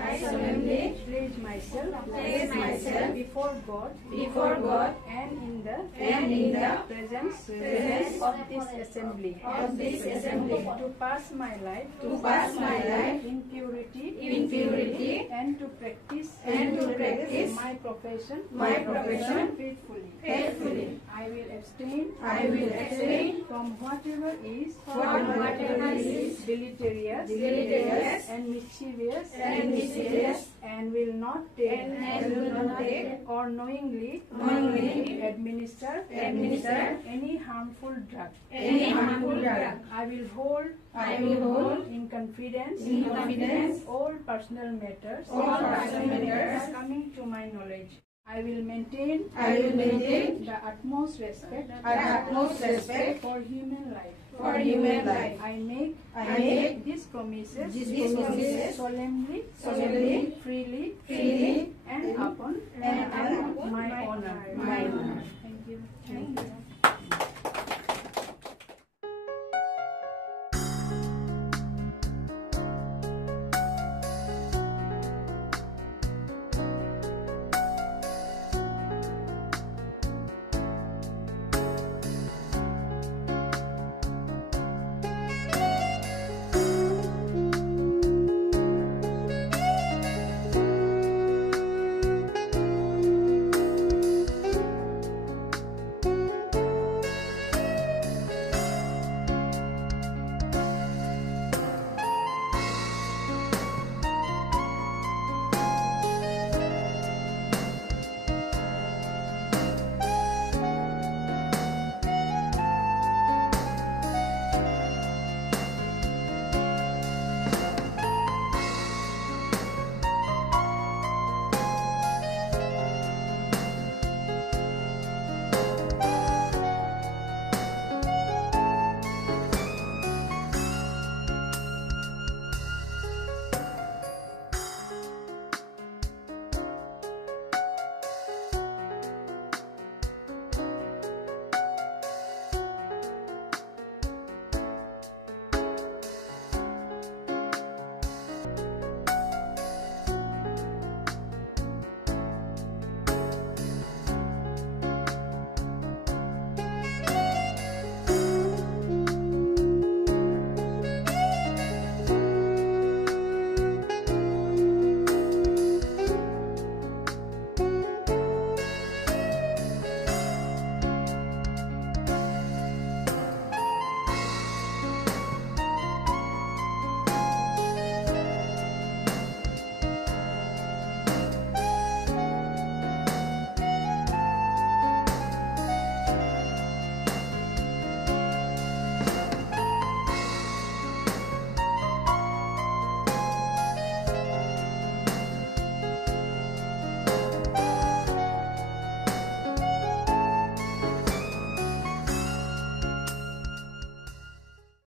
I solemnly pledge myself before God, and in the presence of this assembly, to pass my life in purity, and to practice my profession faithfully. I will abstain from whatever is deleterious and mischievous, and will not take or knowingly administer any harmful drug. I will hold in confidence all personal matters coming to my knowledge. I will maintain the utmost respect for human life. I make these promises solemnly, freely, and upon my honor. Thank you.